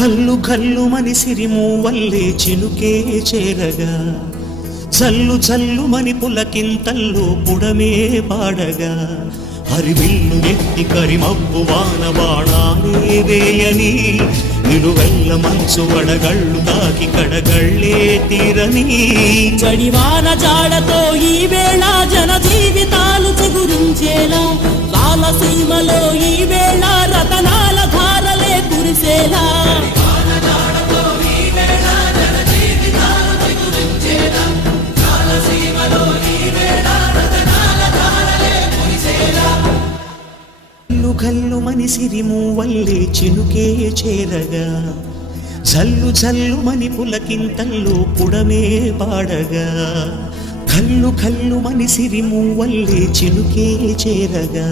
కల్లు కల్లు మని సిరిము వల్లే చినుకే చేరగా చల్లు చల్లు మని పులకింతల్లు పుడమే పాడగా హరివిల్లు ఎత్తి కరిమబ్బు వాన బాణాలే వేయని నిలువెల్ల మంచు వడగళ్ళు తాకి కడగళ్ళే తీరని జడివాన జాడతో ఈ వేళ జన జీవితాలు చిగురించేలా రాలసీమలో ఈ వేళ రతనాల ధారలే కురిసేలా కల్లు మని సిరిము వల్లే చినుకే చేరగా జల్లు జల్లు మని పులకింతల్లు పుడమే పాడగా కల్లు కల్లు మని సిరిము వల్లే చినుకే చేరగా